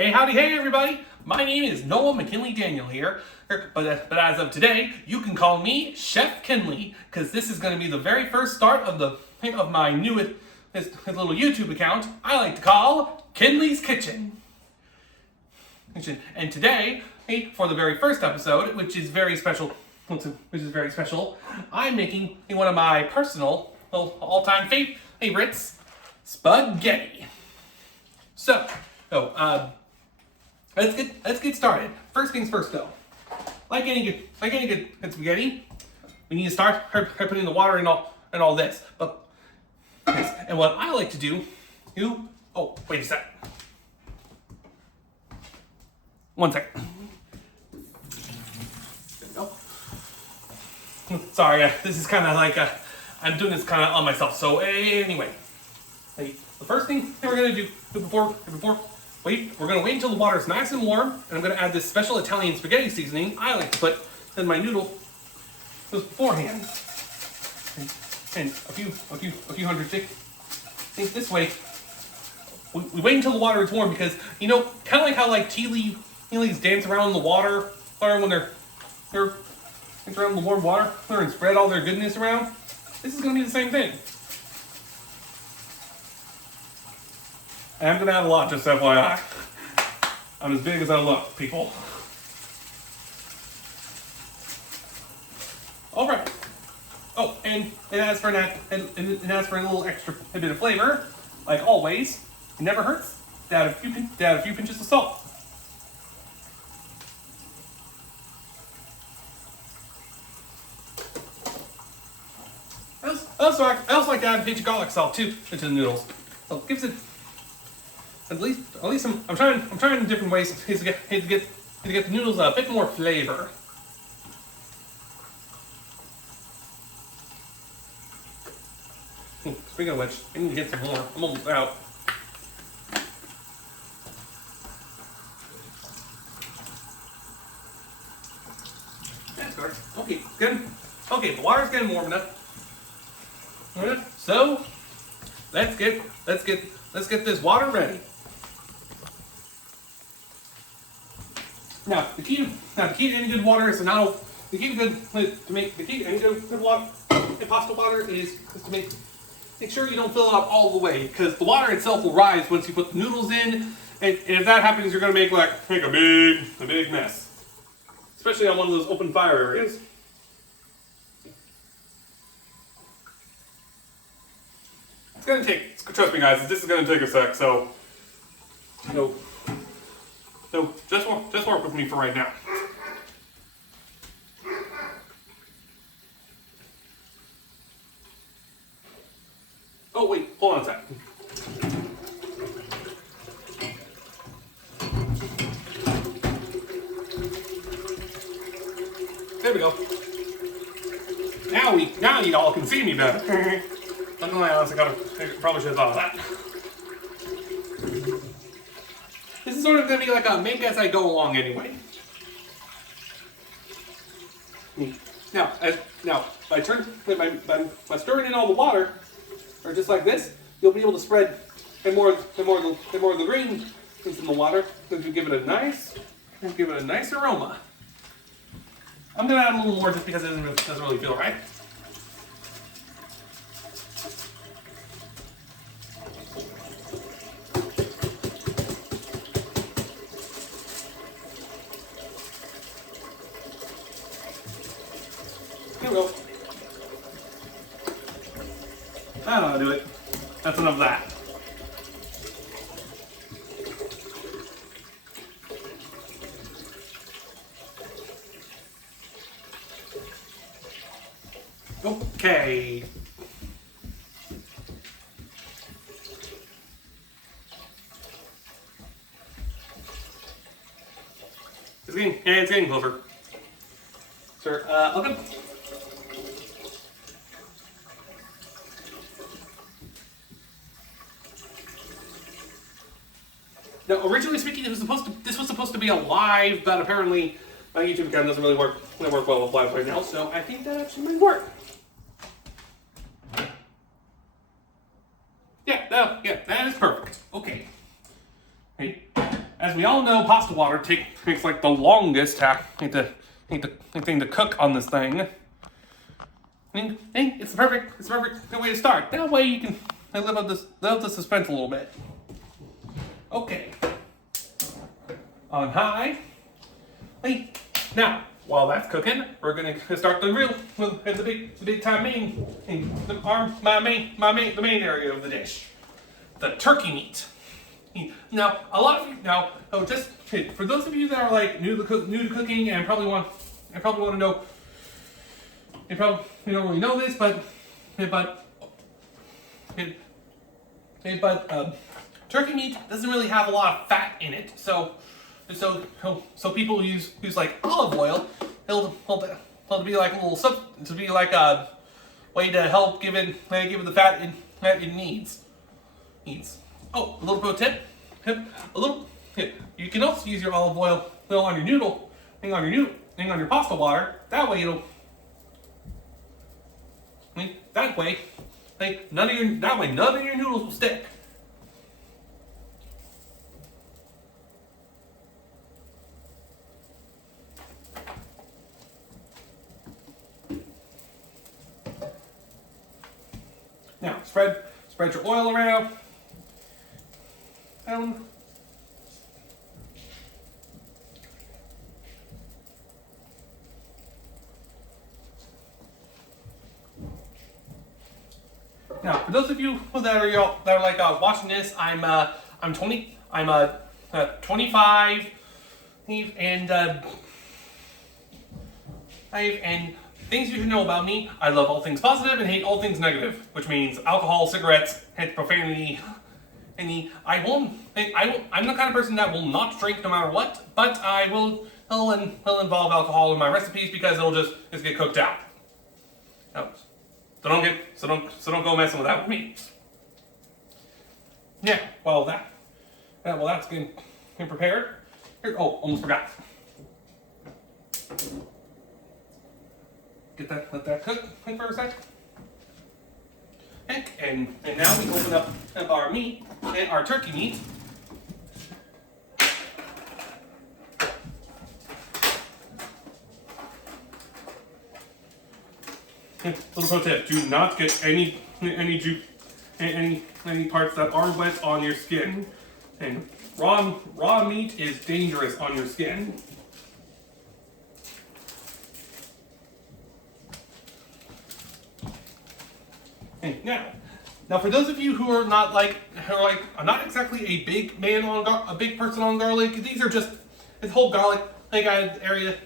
Hey, howdy, hey, everybody. My name is Noah McKinley Daniel here, but as of today, you can call me Chef Kinley, because this is going to be the very first start of my new his little YouTube account I like to call Kinley's Kitchen. And today, for the very first episode, which is very special, I'm making one of my personal, all-time favorites, spaghetti. So, let's get started. First things first, though. Like any good spaghetti, we need to start putting the water and all this. And what I like to do, oh, wait a sec. One second. There we go. Sorry, this is kind of like I'm doing this kind of on myself. So anyway, the first thing that we're gonna do we're gonna wait until the water is nice and warm, and I'm gonna add this special Italian spaghetti seasoning I like to put in my noodles beforehand, and a few hundred things this way. We wait until the water is warm because kind of like how tea leaves dance around in the water, or when they're dance around in the warm water, and spread all their goodness around. This is gonna be the same thing. And I'm gonna add a lot, just FYI. I'm as big as I look, people. All right. Oh, and as for a little extra bit of flavor, like always, it never hurts to add a few pinches of salt. I also like to add a pinch of garlic salt too into the noodles. So it gives it at least I'm trying different ways to get the noodles a bit more flavor. Speaking of which, I need to get some more. I'm almost out. That's good. Okay, good. Okay, the water's getting warm enough. Alright, so let's get this water ready. Now the key to any good water is to good water in pasta water is to make sure you don't fill it up all the way, because the water itself will rise once you put the noodles in, and if that happens, you're gonna make a big mess, especially on one of those open fire areas. Trust me guys, this is gonna take a sec, so just work with me for right now. Oh wait, hold on a sec. There we go. Now you all can see me better. I'm gonna be honest, I probably should have thought of that. This is sort of gonna be like a make as I go along anyway. Now, by stirring in all the water, or just like this, you'll be able to spread and more of the green into the water, because you give it a nice aroma. I'm gonna add a little more just because it doesn't really feel right. Here we go. That ought to do it. That's enough of that. Okay. It's getting closer. Sir, okay. Now, originally speaking, this was supposed to be a live, but apparently my YouTube account doesn't really work well with live right now, so I think that actually might work. Yeah, that is perfect. Okay. Hey, as we all know, pasta water takes like the longest thing to cook on this thing. It's the perfect way to start. That way you can live up the suspense a little bit. Okay. On high. Hey, now while that's cooking, we're gonna start the real, the big time the main area of the dish, the turkey meat. Now, a lot of you now, just for those of you that are like new to cooking and probably want to know, you probably don't really know this, but turkey meat doesn't really have a lot of fat in it, so people use like olive oil. It'll be like a little to be like a way to help give it the fat it needs. Oh, a little pro tip. You can also use your olive oil on your noodle, on your pasta water. That way none of your noodles will stick. Now spread your oil around. Now, for those of you that are like watching this, I'm 25, and things you should know about me: I love all things positive and hate all things negative, which means alcohol, cigarettes, hate profanity. I'm the kind of person that will not drink no matter what, but will involve alcohol in my recipes because it'll just get cooked out. So don't go messing with that with me. Yeah, that's getting prepared. Here, almost forgot. Let that cook for a sec. And now we open up our meat, our turkey meat. Little pro tip: do not get any parts that are wet on your skin. And raw meat is dangerous on your skin. And now, for those of you who are not I'm not exactly a big person on garlic. These are just this whole garlic area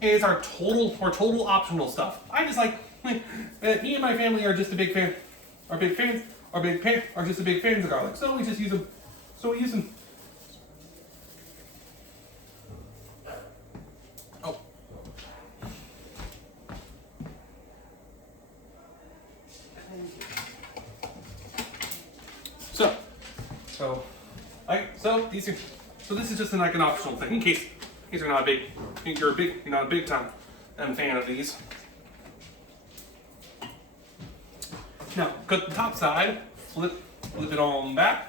is our total optional stuff. I just like me and my family are just a big fan, are just a big fans of garlic. So we just use them. Oh. So this is just like an optional thing in case you're not a big time fan of these. Now cook the top side, flip it on back.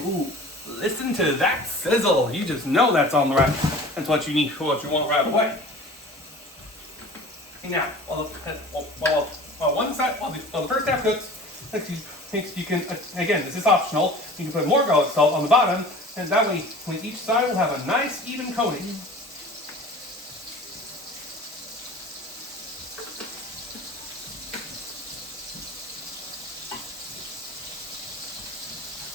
Ooh, listen to that sizzle. You just know that's on the right. That's what you need, what you want right away. Now, while the first half cooks, you can, again, this is optional, you can put more garlic salt on the bottom, and that way each side will have a nice even coating.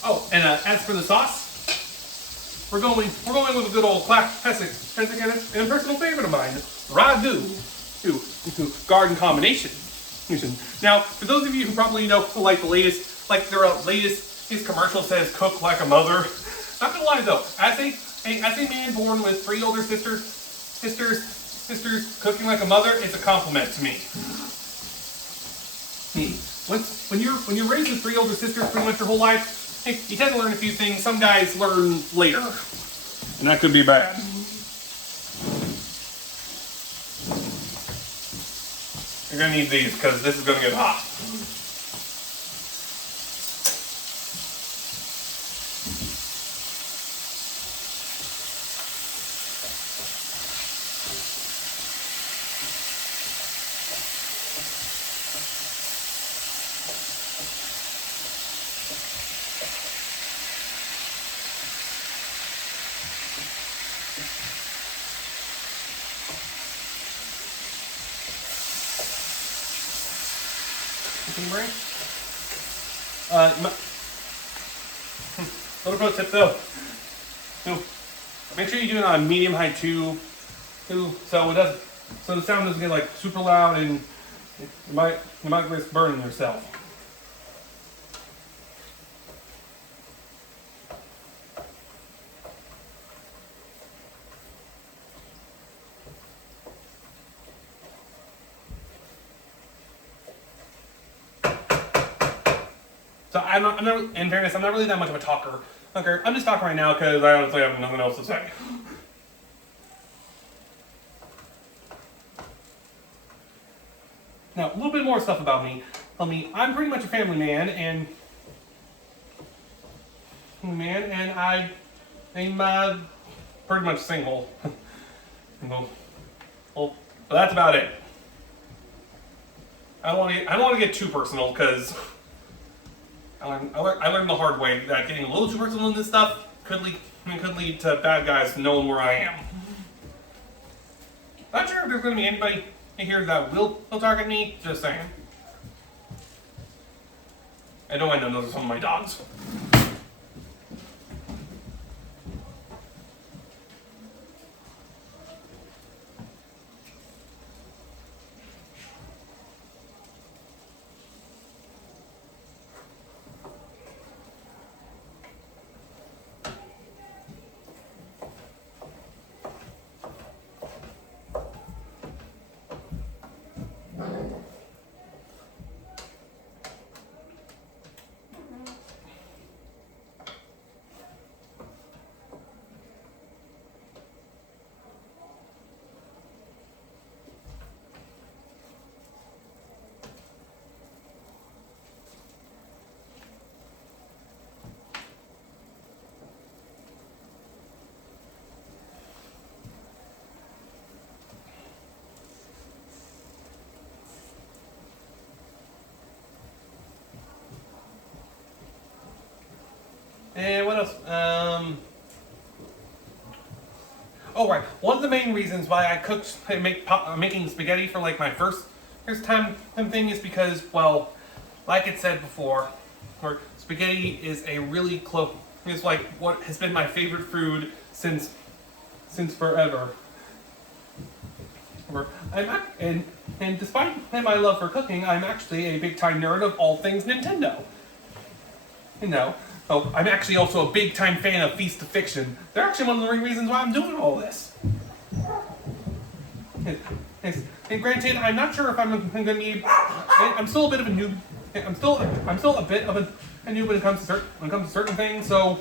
Oh, and as for the sauce, we're going with a good old classic, and again, a personal favorite of mine, ragu, garden combination. Now, for those of you who probably know, like the latest his commercial says "cook like a mother." Not gonna lie though, as a man born with 3 older sisters cooking like a mother, it's a compliment to me. When you're raised with 3 older sisters pretty much your whole life, you tend to learn a few things. Some guys learn later, and that could be bad. You're gonna need these because this is gonna get hot. Chicken brain. Little pro tip though. Make sure you do it on medium high too, so it doesn't, so the sound doesn't get like super loud and you might risk burning yourself. So I'm not, in fairness, I'm not really that much of a talker. Okay, I'm just talking right now because I honestly have nothing else to say. Now, a little bit more stuff about me. I'm pretty much a family man, and I am pretty much single. Well, that's about it. I don't want to get too personal because I learned the hard way that getting a little too personal in this stuff could lead to bad guys knowing where I am. Not sure if there's going to be anybody here that will target me. Just saying. I don't mind them. Those are some of my dogs. And what else? Oh right, one of the main reasons why I making spaghetti for like my first time thing is because, well, like it said before, or spaghetti is a really is like what has been my favorite food since forever. And despite my love for cooking, I'm actually a big time nerd of all things Nintendo. Oh, I'm actually also a big-time fan of Feast of Fiction. They're actually one of the reasons why I'm doing all this. And granted, I'm not sure if I'm going to be. I'm still a bit of a noob. I'm still a bit of a noob when it comes to certain things. So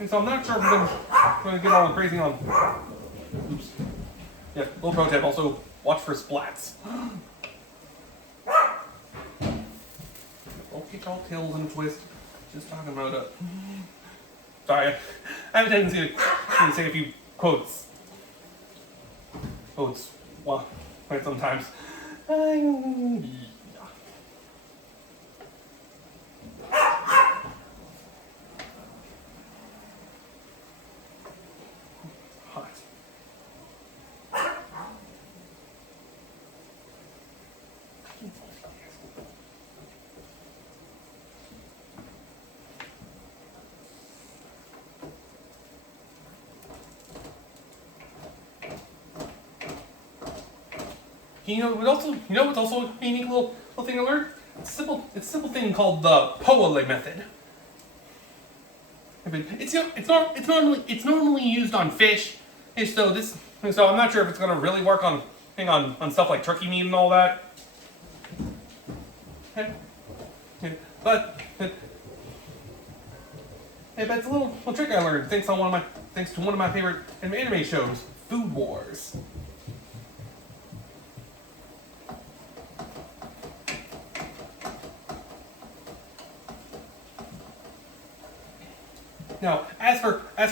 I'm not sure if I'm going to get all crazy on. Oops. Yeah, little pro tip. Also, watch for splats. Don't get all tails and twist. Just talking about it. Sorry, I have a tendency to say a few quotes. Well, right sometimes. Hot. You know what's also a unique little thing I learned? It's a simple thing called the Poale method. It's normally used on fish. So I'm not sure if it's gonna really work on stuff like turkey meat and all that. But it's a little trick I learned thanks to one of my favorite anime shows, Food Wars. Now, as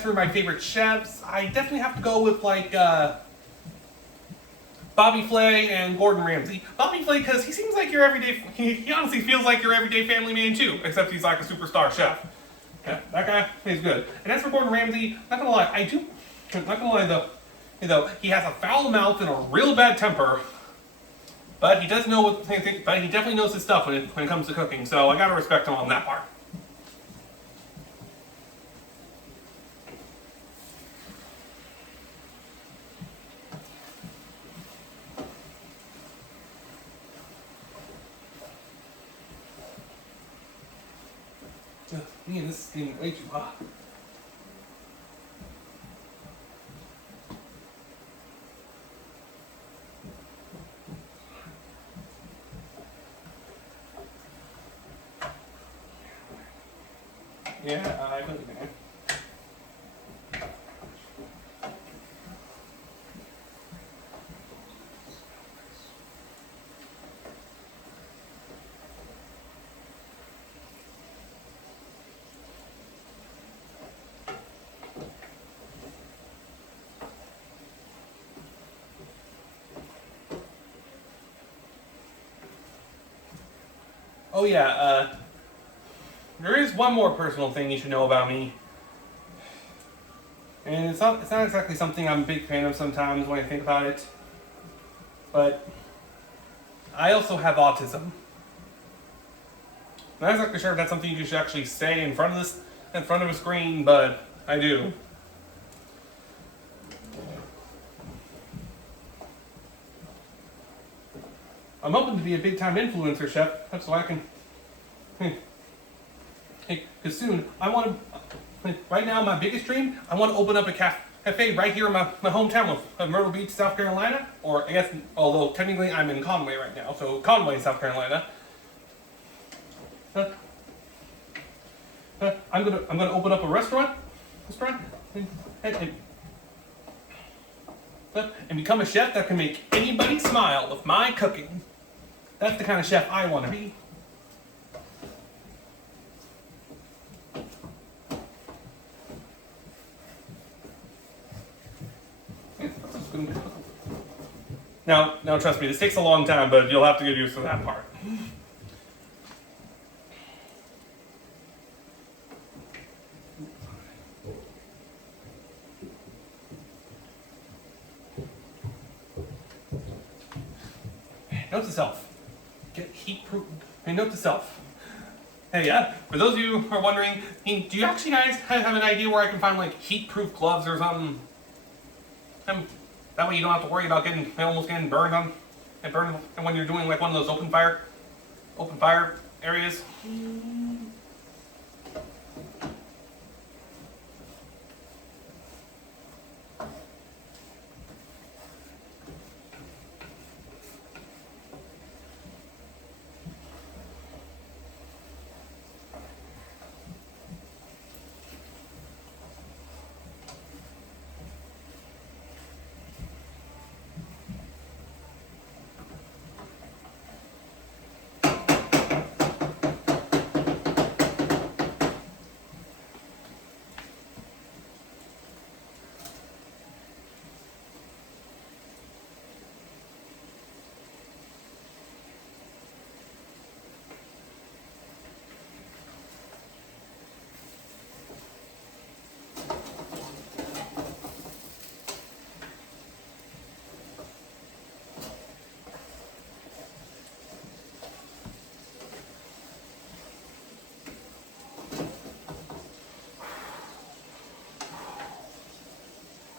for my favorite chefs, I definitely have to go with like Bobby Flay and Gordon Ramsay. Bobby Flay because he seems like your everyday. He honestly feels like your everyday family man too, except he's like a superstar chef. Yeah, that guy is good. And as for Gordon Ramsay, not gonna lie, though, he has a foul mouth and a real bad temper. But he does know what, but he definitely knows his stuff when it comes to cooking. So I gotta respect him on that part. Man, this is getting way too hot. Yeah, I believe it. Oh yeah, there is one more personal thing you should know about me. And it's not exactly something I'm a big fan of sometimes when I think about it. But I also have autism. I'm not exactly sure if that's something you should actually say in front of a screen, but I do. I'm hoping to be a big time influencer, chef. That's so I can. Because soon I want to. Right now, my biggest dream, I want to open up a cafe right here in my hometown of Myrtle Beach, South Carolina. Or I guess, although technically I'm in Conway right now, so Conway, South Carolina. I'm gonna open up a restaurant, and become a chef that can make anybody smile with my cooking. That's the kind of chef I want to be. Now, trust me, this takes a long time, but you'll have to get used to that part. Note to self: get heat-proof. Note to self. Hey, yeah. For those of you who are wondering, do you actually guys have an idea where I can find like heat-proof gloves or something? That way you don't have to worry about almost getting burned and when you're doing like one of those open fire areas.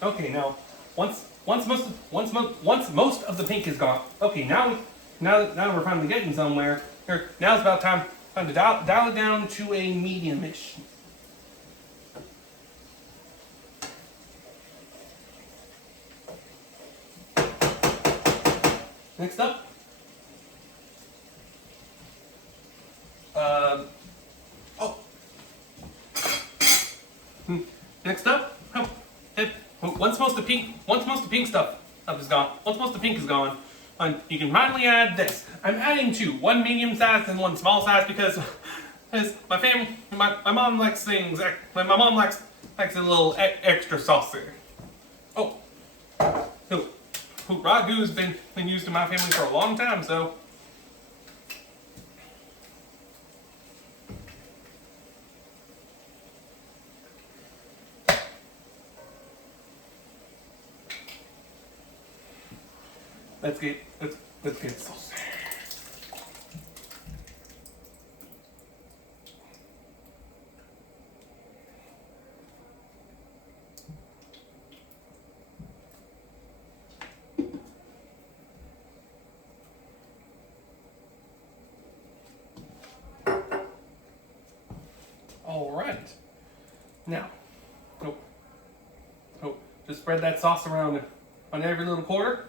Okay, now once most of the pink is gone. Okay, now we're finally getting somewhere. Here, now it's about time to dial it down to a medium-ish. Next up, next up, once most of the pink stuff is gone, you can finally add this. I'm adding two, one medium size and one small size because my mom likes things. My mom likes a little extra sauce there. Oh, ragu's been used in my family for a long time, so. Let's get sauce. friend. Now, just spread that sauce around on every little quarter.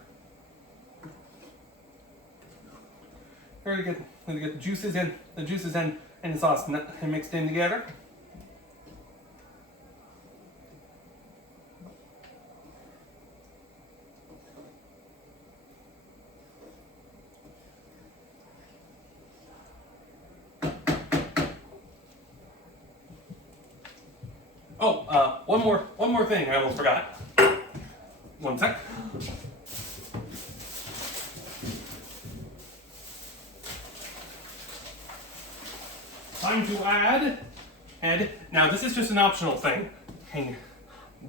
Very good. Get the juices and the sauce mixed in together. Oh, one more thing I almost forgot. One sec. Time to add, and now this is just an optional thing,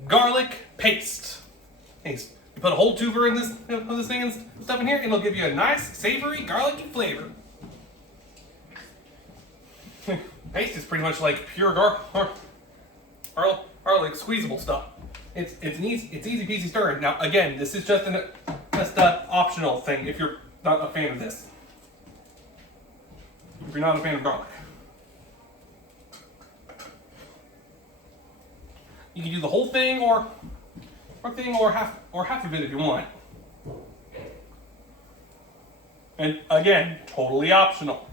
garlic paste. You put a whole tuber in this thing and stuff in here, and it'll give you a nice, savory, garlicky flavor. Paste is pretty much like pure garlic squeezable stuff. It's easy peasy stirring. Now again, this is just an optional thing if you're not a fan of this. If you're not a fan of garlic. You can do the whole thing or half of it if you want. And again, totally optional.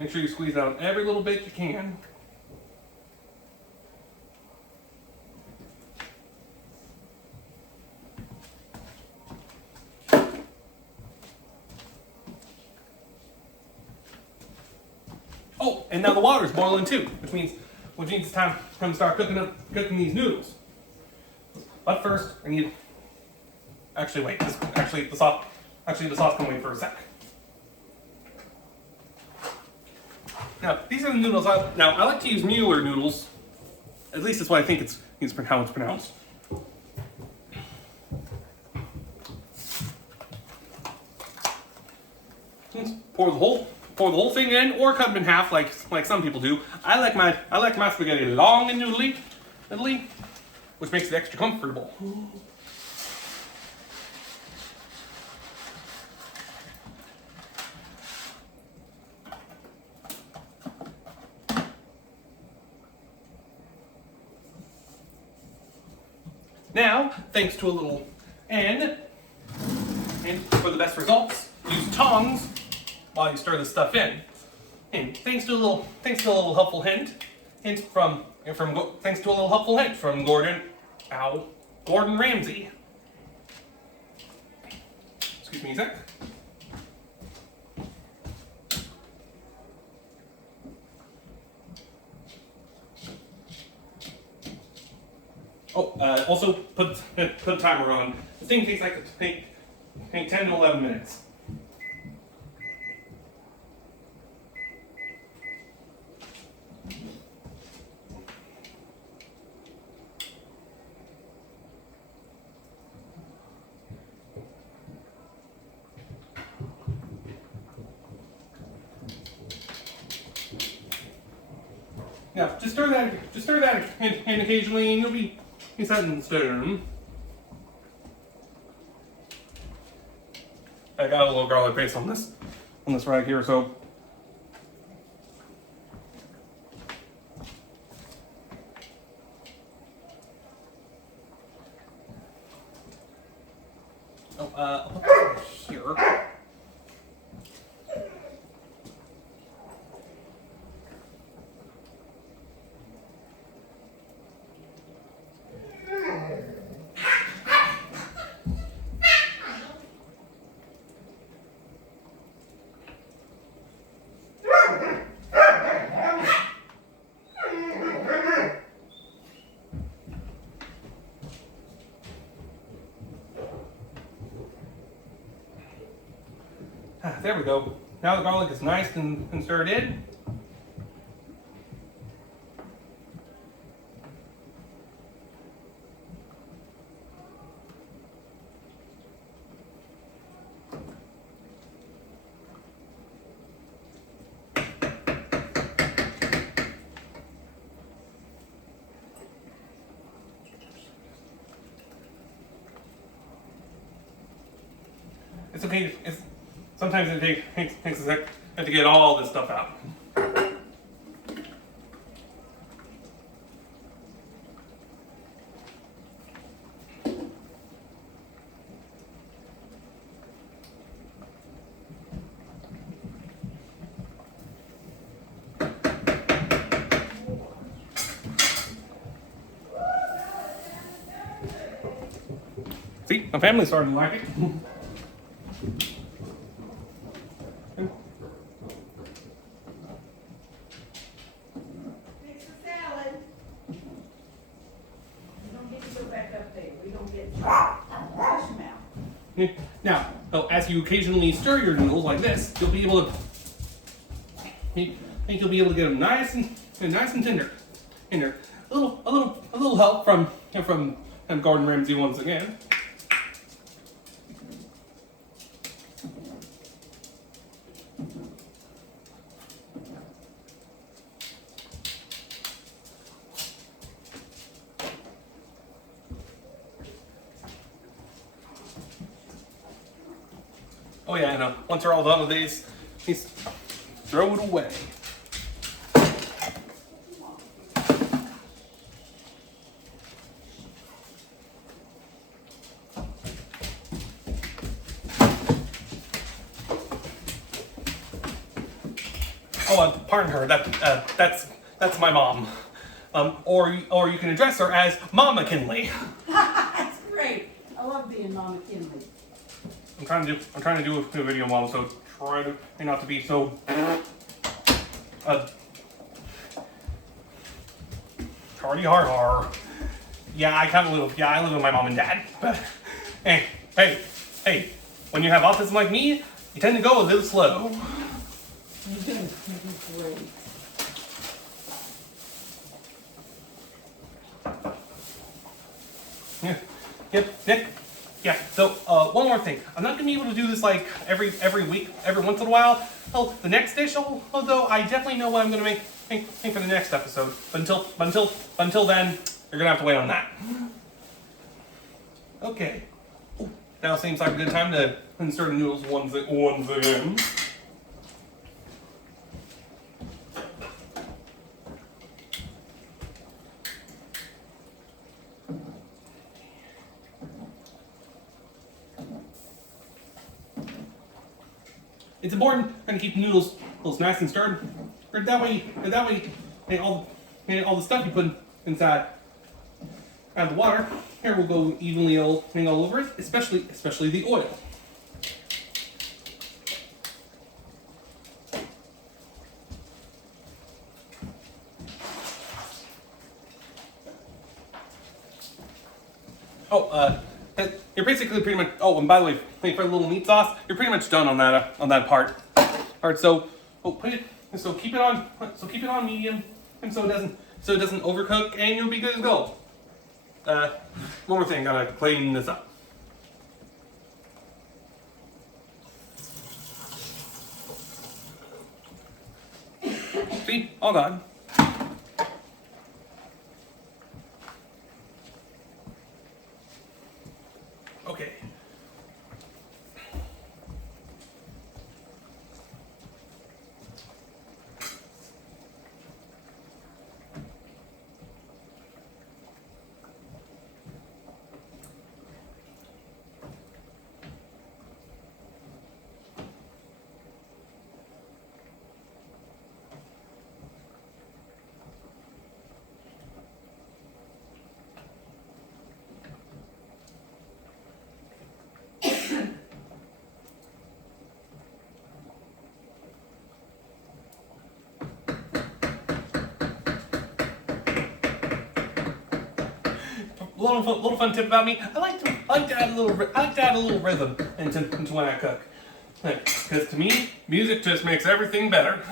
Make sure you squeeze out every little bit you can. Oh, and now the water's boiling too, which means it's time to start cooking these noodles. But first, I need. Actually, wait. The sauce can wait for a sec. Now, these are the noodles. I like to use Mueller noodles. At least that's what I think it's how it's pronounced. Pour the whole thing in, or cut them in half, like some people do. I like my spaghetti long and noodly, which makes it extra comfortable. Now, thanks to a little and for the best results, use tongs while you stir the stuff in. And thanks to a little helpful hint from Gordon Ramsay. Excuse me a sec. Oh, also put a timer on. This thing takes like 10 to 11 minutes. Yeah, just stir that and occasionally, and you'll be set in stone. I got a little garlic paste on this right here, so. I'll put this here. There we go. Now the garlic is nice and stirred in. It's okay. sometimes it takes a sec to get all this stuff out. See, my family's starting to like it. Fix the salad. You don't get to go back up there. We don't get wash them out. Now, as you occasionally stir your noodles like this, you'll be able to. You'll be able to get them nice and tender. A little help from Gordon Ramsay once again. Oh yeah, I know. Once they're all done with these throw it away. Oh, pardon her. That's my mom. Or you can address her as Mama Kinley. That's great. I love being Mama Kinley. I'm trying to do a video, Mom. So try not to be so. Hardy har. Yeah, I live with my mom and dad. But hey, when you have autism like me, you tend to go a little slow. Great. Yep. Yeah. So one more thing, I'm not gonna be able to do this like every week, every once in a while. Oh, the next dish, although I definitely know what I'm gonna make for the next episode. But until then, you're gonna have to wait on that. Okay. Now seems like a good time to insert the noodles once again. It's important to keep the noodles nice and stirred. That way, all the stuff you put inside out of the water here will go evenly all over it, especially the oil. You're basically pretty much. Oh, and by the way, for the little meat sauce, you're pretty much done on that part. All right, so keep it on medium, and so it doesn't overcook, and you'll be good to go. One more thing, gotta clean this up. See, all done. Okay. Little fun tip about me. I like to add a little rhythm into when I cook. Because to me, music just makes everything better.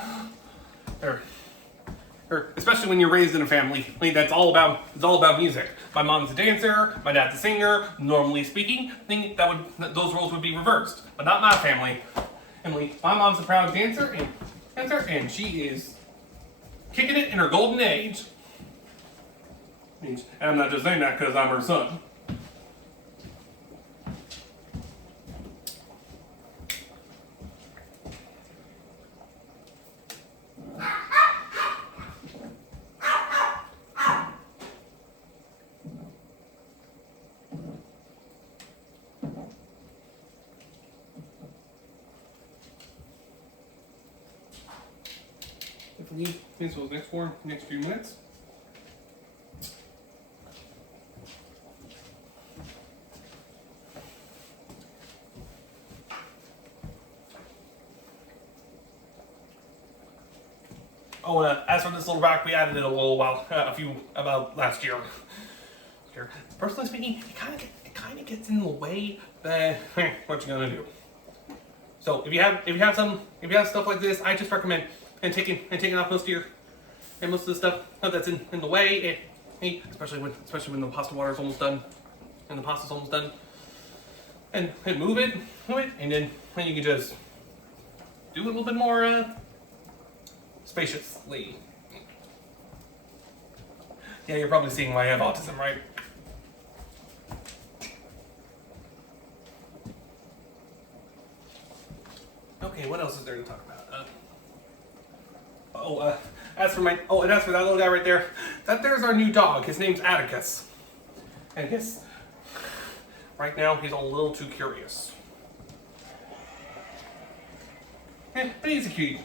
Especially when you're raised in a family that's all about music. My mom's a dancer, my dad's a singer. Normally speaking, I think those roles would be reversed, but not my family. Emily, my mom's a proud dancer, and she is kicking it in her golden age. And I'm not just saying that because I'm her son. leave these next few minutes. Oh, as for this little rack, we added it about last year. Here, personally speaking, it kind of gets in the way. But what you gonna do? So if you have stuff like this, I just recommend taking off most of the stuff that's in the way. Especially when the pasta water is almost done, and the pasta's almost done, and move it, and then you can just do it a little bit more spaciously. Yeah, you're probably seeing why I have autism, right? Okay, what else is there to talk about? As for that little guy right there, there's our new dog. His name's Atticus. And right now he's a little too curious. But he's a cutie.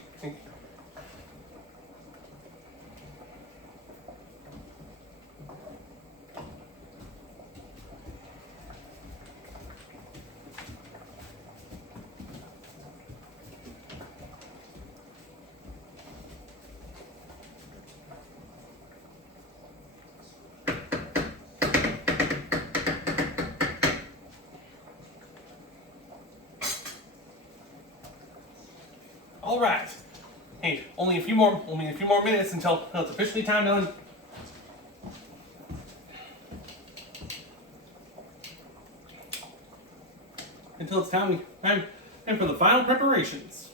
All right. Hey, only a few more minutes until it's officially time done. Until it's time for the final preparations.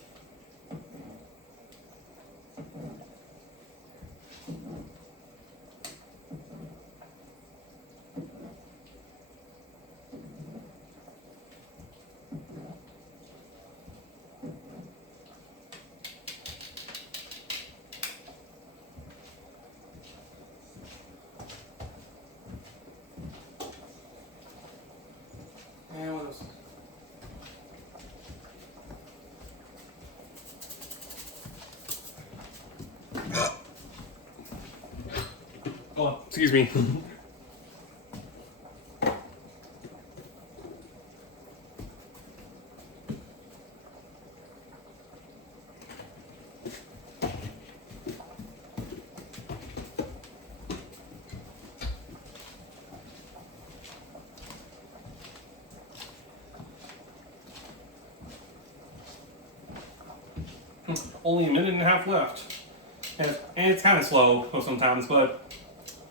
And what else? Oh, excuse me. Only a minute and a half left. And it's kind of slow sometimes, but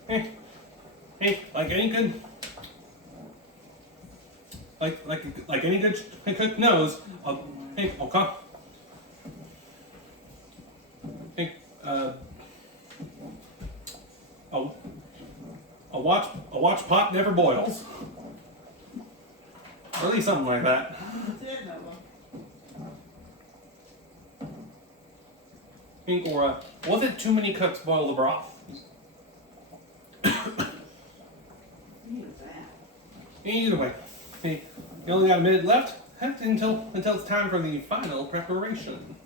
hey, like any good cook knows, I'll watch pot never boils, or at least something like that. Or was it too many cooks boil the broth? Either way, you only got a minute left until it's time for the final preparation.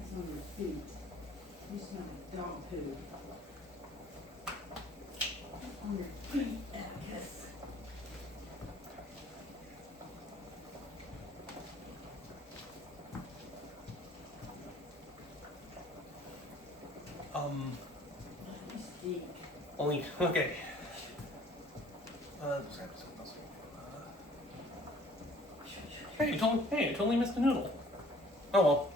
It's on your feet. You smell like dog poo. On your feet, Atticus. You stink. Only okay. Hey, I totally missed a noodle. Oh well.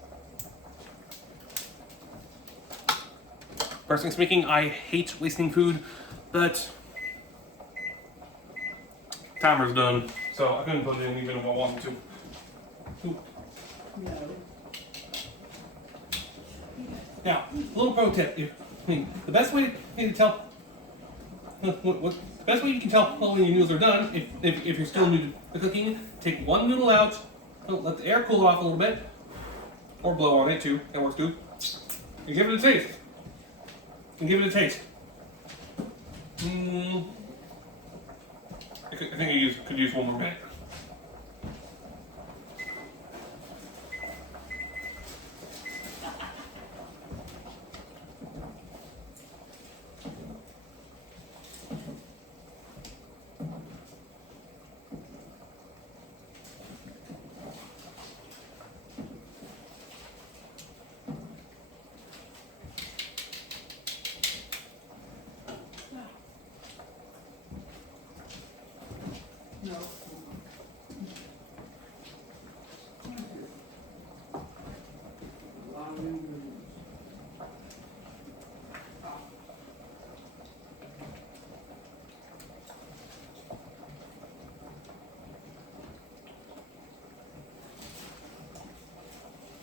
Personally speaking, I hate wasting food, but timer's done, so I couldn't put it in even if I wanted to. No. Now, a little pro tip: the best way to tell, the best way you can tell when your noodles are done, if you're still new to cooking, take one noodle out, let the air cool off a little bit, or blow on it too. That works too. And give it a taste. Mm, I think I could use one more minute. No. Long noodles.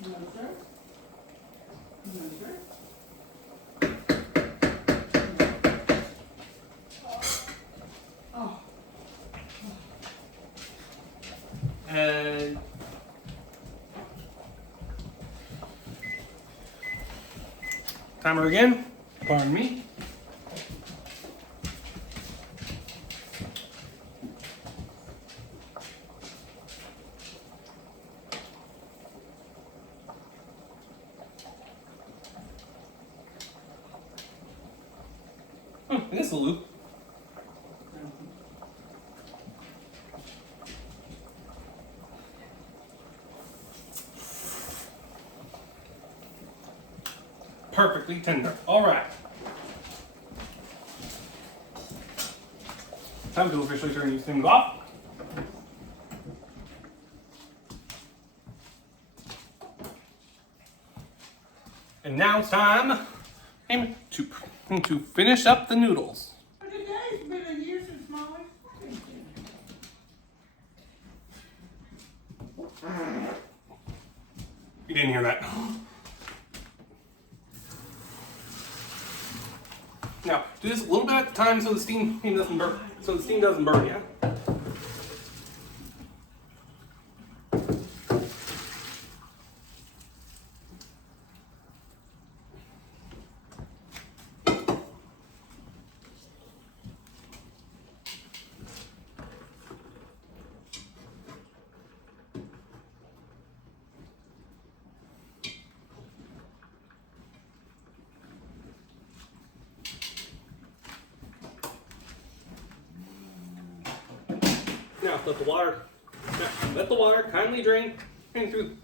No, sir. No, sir. Oh. And timer again. Pardon me. This is a loop. Perfectly tender. All right. Time to officially turn these things off. And now it's time to finish up the noodles. But today's been a year since my wife started. You didn't hear that. Now, do this a little bit at a time so the steam doesn't burn. So the steam doesn't burn, yeah? Now let the water kindly drain in through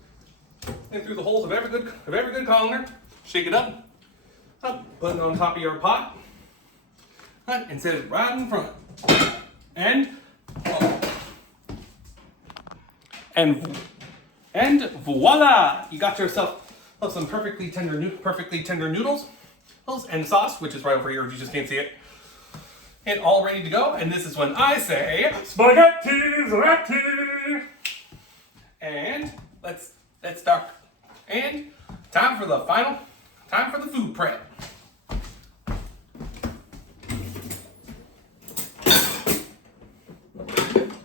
the holes of every good colander. Shake it up, put it on top of your pot, and set it right in front. And voila! You got yourself some perfectly tender noodles and sauce, which is right over here if you just can't see it. And all ready to go. And this is when I say spaghetti. And let's start. And time for the food prep.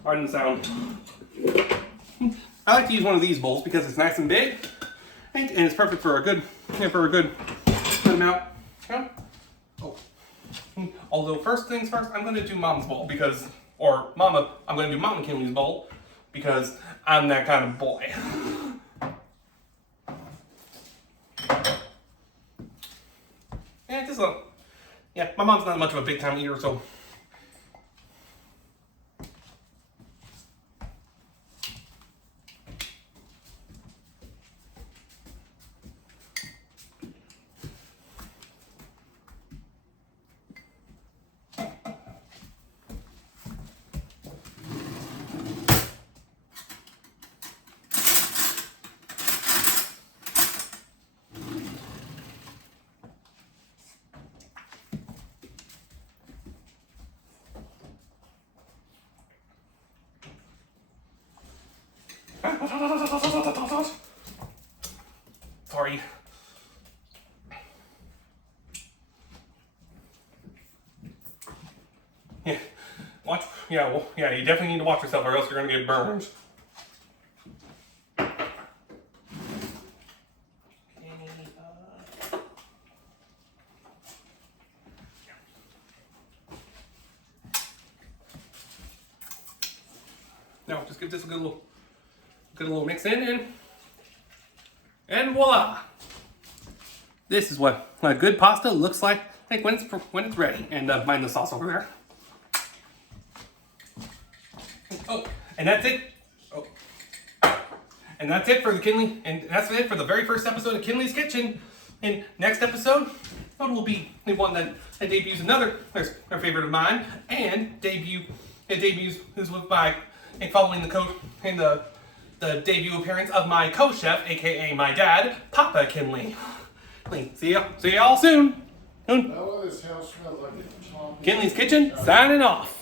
Pardon the sound. I like to use one of these bowls because it's nice and big, and it's perfect for a good amount. Yeah. Oh. Although first things first, I'm going to do Mom's bowl I'm going to do Mama Kinley's bowl because I'm that kind of boy. My mom's not much of a big time eater, so. Sorry. You definitely need to watch yourself or else you're gonna get burned. Now just give this a good little mix in, and voila! This is what a good pasta looks like when it's ready. And mind the sauce over there. Oh, and that's it. Oh. And that's it for the Kinley, and that's it for the very first episode of Kinley's Kitchen. And next episode will be the one that debuts another our favorite of mine, and debuts is with my and following the coach and the debut appearance of my co-chef, aka my dad, Papa Kinley. See y'all soon. This house smells like a Kinley's Kitchen signing off.